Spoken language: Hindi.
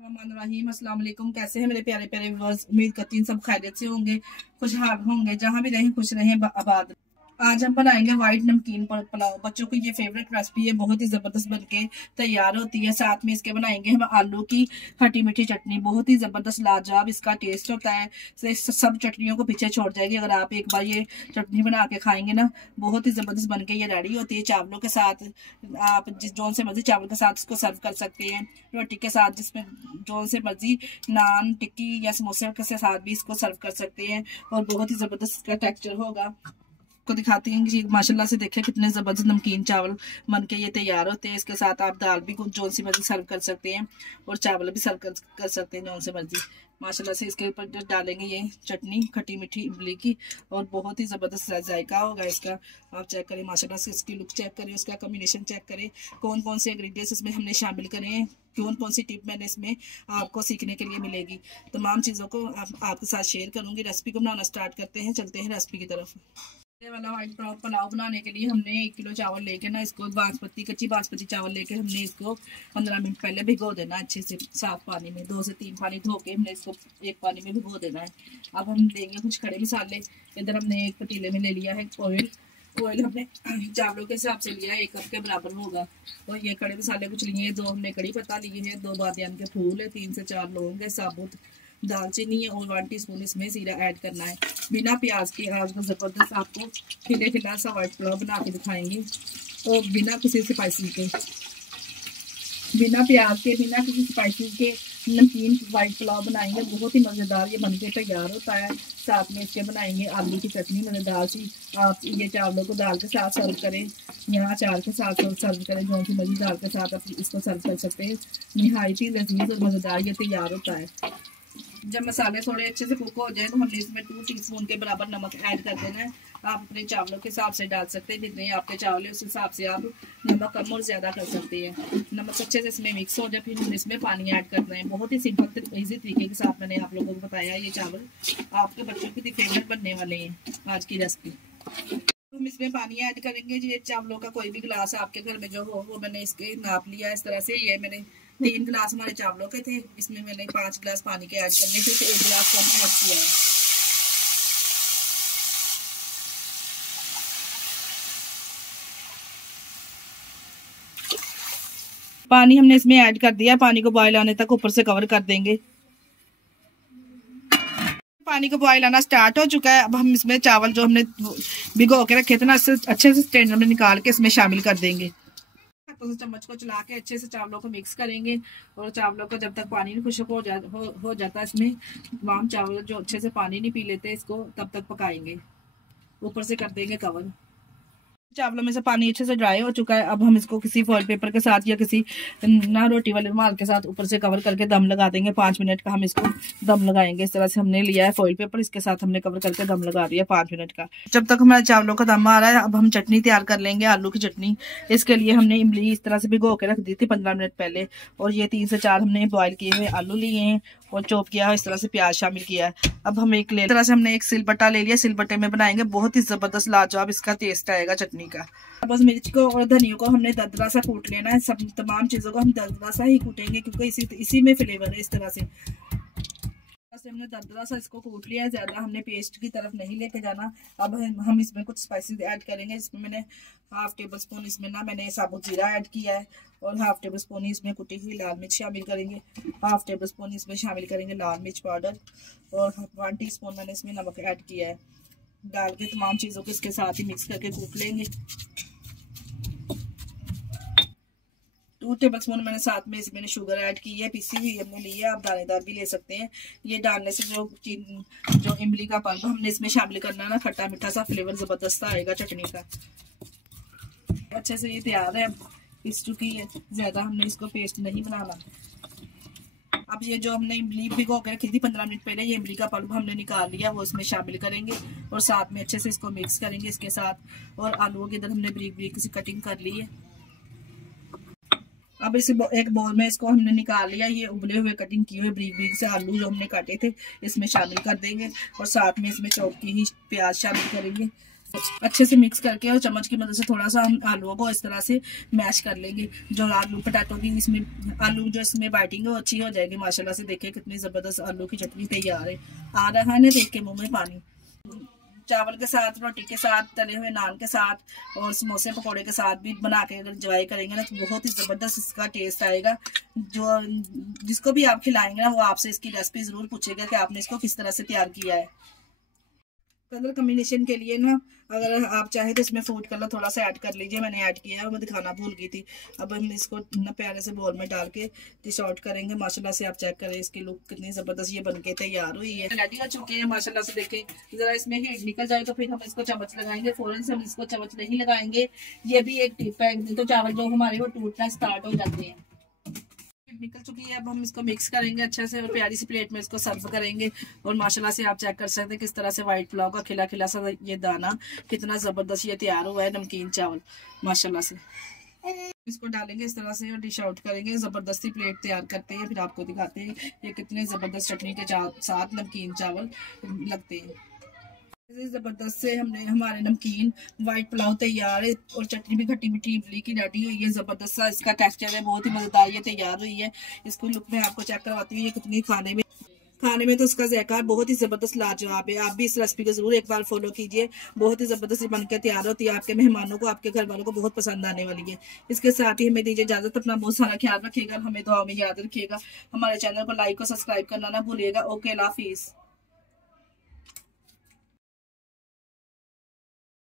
रहीम अस्सलाम वालेकुम। कैसे हैं मेरे प्यारे प्यारे व्यूअर्स? उम्मीद करती हूँ सब खैरियत से होंगे, खुशहाल होंगे, जहाँ भी रहें खुश रहें, आबाद। आज हम बनाएंगे व्हाइट नमकीन पुलाव। बच्चों की ये फेवरेट रेसिपी है, बहुत ही जबरदस्त बनके तैयार होती है। साथ में इसके बनाएंगे हम आलू की खट्टी मीठी चटनी। बहुत ही जबरदस्त लाजवाब इसका टेस्ट होता है, सब चटनियों को पीछे छोड़ जाएगी अगर आप एक बार ये चटनी बना के खाएंगे ना। बहुत ही जबरदस्त बनके ये रेडी होती है। चावलों के साथ आप जिस जौन से मर्जी चावल के साथ इसको सर्व कर सकते हैं, रोटी के साथ, जिसमें जौन से मर्जी नान टिक्की या समोसे के साथ भी इसको सर्व कर सकते हैं। और बहुत ही जबरदस्त इसका टेक्सचर होगा। को दिखाती हूँ कि माशाल्लाह से देखें कितने जबरदस्त नमकीन चावल बन के ये तैयार होते हैं। इसके साथ आप दाल भी जौन सी मर्जी सर्व कर सकते हैं और चावल भी सर्व कर सकते हैं जौन से मर्जी। माशाल्लाह से इसके ऊपर जो डालेंगे ये चटनी खट्टी मीठी इमली की, और बहुत ही जबरदस्त जायका होगा इसका। आप चेक करें माशाल्लाह से इसकी लुक चेक करें, उसका कॉम्बिनेशन चेक करें, कौन कौन से इंग्रेडिएंट्स इसमें हमने शामिल करे हैं, कौन कौन सी टिप मैंने इसमें आपको सीखने के लिए मिलेगी। तमाम चीज़ों को आपके साथ शेयर करूँगी। रेसिपी को बनाना स्टार्ट करते हैं, चलते हैं रेसिपी की तरफ। ये वाला व्हाइट पुलाव बनाने के लिए हमने 1 किलो चावल लेके ना, इसको कच्ची बासमती चावल लेके हमने इसको 15 मिनट पहले भिगो देना अच्छे से साफ पानी में। 2 से 3 पानी धो के हमने इसको एक पानी में भिगो देना है। अब हम देंगे कुछ खड़े मसाले। इधर हमने एक पतीले में ले लिया है ऑयल हमने चावलों के हिसाब से लिया है, 1 कप के बराबर होगा। और ये खड़े मसाले कुछ लिए हैं, 2 हमने कड़ी पत्ता लिए हैं, 2 बादियान के फूल है, 3 से 4 लौंग है साबुत, दालचीनी है और 1 टीस्पून इसमें जीरा ऐड करना है। बिना प्याज के आज को जबरदस्त आपको खिला सा व्हाइट पुलाव बना के दिखाएंगे। और बिना किसी स्पाइसी के, बिना प्याज के, बिना किसी स्पाइसी के नमकीन व्हाइट पुलाव बनाएंगे। बहुत ही मज़ेदार ये बनके तैयार होता है। साथ में इसके बनाएंगे आलू की चटनी मज़ेदार सी। आप ये चावलों को दाल के साथ सर्व करें या अचार के साथ सर्व करें, जो सी मर्जी दाल के साथ आप इसको सर्व कर सकते हैं। नहायत ही लजीज और मज़ेदार ये तैयार होता है। जब मसाले थोड़े अच्छे से कुक हो जाए तो हमने इसमें 2 टीस्पून के बराबर नमक ऐड कर देना है। आप अपने चावलों के हिसाब से डाल सकते हैं, जितने आपके चावल है उस हिसाब से आप नमक कम और ज़्यादा कर सकते हैं। नमक अच्छे से इसमें मिक्स हो जाए, फिर हम इसमें पानी ऐड करना है। बहुत ही सिंपल ईजी तरीके के साथ मैंने आप लोगों को बताया। ये चावल आपके बच्चों की फेवरेट बनने वाले हैं आज की रेसिपी। हम इसमें पानी ऐड करेंगे। ये चावलों का कोई भी गिलास आपके घर में जो हो वो मैंने इसके नाप लिया इस तरह से। ये मैंने 3 गिलास हमारे चावलों के थे, इसमें मैंने 5 गिलास पानी के ऐड करने थे, 1 गिलास कम ऐड किया है। पानी हमने इसमें ऐड कर दिया। पानी को बॉयल आने तक ऊपर से कवर कर देंगे। पानी को बॉयल आना स्टार्ट हो चुका है। अब हम इसमें चावल जो हमने भिगो के रखे थे ना, अच्छे से स्ट्रेनर में निकाल के इसमें शामिल कर देंगे। तो चम्मच को चला के अच्छे से चावलों को मिक्स करेंगे। और चावलों को जब तक पानी नहीं खुश्क हो जाता इसमें, तमाम चावल जो अच्छे से पानी नहीं पी लेते इसको तब तक पकाएंगे। ऊपर से कर देंगे कवर। चावलों में से पानी अच्छे से ड्राई हो चुका है। अब हम इसको किसी फॉइल पेपर के साथ या किसी ना रोटी वाले रुमाल के साथ ऊपर से कवर करके दम लगा देंगे। 5 मिनट का हम इसको दम लगाएंगे। इस तरह से हमने लिया है फॉइल पेपर, इसके साथ हमने कवर करके दम लगा दिया 5 मिनट का। जब तक हमारे चावलों का दम आ रहा है, अब हम चटनी तैयार कर लेंगे, आलू की चटनी। इसके लिए हमने इमली इस तरह से भिगो के रख दी थी 15 मिनट पहले। और ये 3 से 4 हमने बॉयल किए हुए आलू लिए हैं और चॉप किया है, इस तरह से प्याज शामिल किया है। अब हम इस तरह से हमने एक सिलबट्टा ले लिया, सिलबट्टे में बनाएंगे। बहुत ही जबरदस्त लाजवाब इसका टेस्ट आएगा चटनी का। बस मिर्च को और धनिया को हमने दरदरा सा कूट लेना है। सब तमाम चीजों को हम दरदरा सा ही कूटेंगे, क्योंकि इसी में फ्लेवर है। इस तरह से हमने दरदरा सा इसको कूट लिया है, ज्यादा हमने पेस्ट की तरफ नहीं लेके जाना। अब हम इसमें कुछ स्पाइसेस ऐड करेंगे। इसमें मैंने 1/2 टेबल स्पून इसमें ना मैंने साबुत जीरा ऐड किया है, और 1/2 टेबल स्पून इसमें कुटी हुई लाल मिर्च शामिल करेंगे। 1/2 टेबल स्पून इसमें शामिल करेंगे लाल मिर्च पाउडर, और 1 टीस्पून मैंने इसमें नमक ऐड किया है। डाल के तमाम चीज़ों को इसके साथ ही मिक्स करके कूट लेंगे। 2 टेबल स्पून मैंने साथ में इसमें शुगर ऐड की है, पीसी हुई हमने ली है। आप दानेदार भी ले सकते हैं। ये डालने से जो इमली का पल्प हमने इसमें शामिल करना है ना, खट्टा मीठा सा फ्लेवर जबरदस्त आएगा चटनी का। अच्छे से ये तैयार है। इस चुकी है, ज्यादा हमने इसको पेस्ट नहीं बनाना। अब ये जो हमने इमली भिगो के रखी थी 15 मिनट पहले, ये इमली का पल्प हमने निकाल लिया, वो इसमें शामिल करेंगे और साथ में अच्छे से इसको मिक्स करेंगे इसके साथ। और आलूओं की इधर हमने बारीक बारीक सी कटिंग कर ली है। अब इस एक बोल में इसको हमने निकाल लिया। ये उबले हुए कटिंग किए हुए बारीक बारीक से आलू जो हमने काटे थे इसमें शामिल कर देंगे, और साथ में इसमें चॉप की ही प्याज शामिल करेंगे। अच्छे से मिक्स करके और चम्मच की मदद से थोड़ा सा हम आलूओं को इस तरह से मैश कर लेंगे। जो आलू पटाटो की इसमें आलू जो इसमें बाइटिंग है वो अच्छी हो जाएगी। माशाल्लाह से देखिए कितनी जबरदस्त आलू की चटनी तैयार है। आ रहा है ना देख के मुंह में पानी। चावल के साथ, रोटी के साथ, तले हुए नान के साथ और समोसे पकौड़े के साथ भी बना के अगर इंजॉय करेंगे ना तो बहुत ही ज़बरदस्त इसका टेस्ट आएगा। जो जिसको भी आप खिलाएंगे ना वो आपसे इसकी रेसिपी ज़रूर पूछेगा कि आपने इसको किस तरह से तैयार किया है। कलर कम्बिनेशन के लिए ना अगर आप चाहें तो इसमें फूड कलर थोड़ा सा ऐड कर लीजिए। मैंने ऐड किया है और मैं दिखाना भूल गई थी। अब हम इसको ना प्यारे से बोल में डाल के डिश आउट करेंगे। माशाल्लाह से आप चेक करें इसकी लुक कितनी ज़बरदस्त ये बनके तैयार हुई है। रेडी हो चुके हैं माशाल्लाह से। देखें ज़रा इसमें हीट निकल जाए तो फिर हम इसको चम्मच लगाएंगे। फ़ौरन से हम इसको चम्मच नहीं लगाएंगे। ये भी एक टिप है, तो चावल जो हमारे वो टूटना स्टार्ट हो जाते हैं। निकल चुकी है। अब हम इसको मिक्स करेंगे अच्छे से और प्यारी सी प्लेट में इसको सर्व करेंगे। और माशाल्लाह से आप चेक कर सकते हैं किस तरह से व्हाइट पुलाव का खिला खिला सा ये दाना कितना जबरदस्त ये तैयार हुआ है। नमकीन चावल माशाल्लाह से। इसको डालेंगे इस तरह से और डिश आउट करेंगे। जबरदस्ती प्लेट तैयार करते हैं, फिर आपको दिखाते हैं ये कितने जबरदस्त चटनी के साथ नमकीन चावल लगते हैं। जबरदस्त से हमने हमारे नमकीन वाइट पुलाव तैयार है और चटनी भी खट्टी मीठी इमली की रेडी हुई है। जबरदस्त सा इसका टेक्सचर है, बहुत ही मजेदार ये तैयार हुई है। इसको लुक में आपको चेक करवाती हूँ ये कितनी खाने में तो इसका ज़ायका बहुत ही ज़बरदस्त लाजवाब है। आप भी इस रेसिपी को ज़रूर एक बार फॉलो कीजिए। बहुत ही ज़बरदस्त बनकर तैयार होती है। आपके मेहमानों को, आपके घर वालों को बहुत पसंद आने वाली है। इसके साथ ही हमें दीजिए इजाज़त। अपना बहुत सारा ख्याल रखिएगा, हमें दुआ में याद रखिएगा। हमारे चैनल को लाइक और सब्सक्राइब करना ना भूलिएगा। ओके, अल्लाह हाफिज़।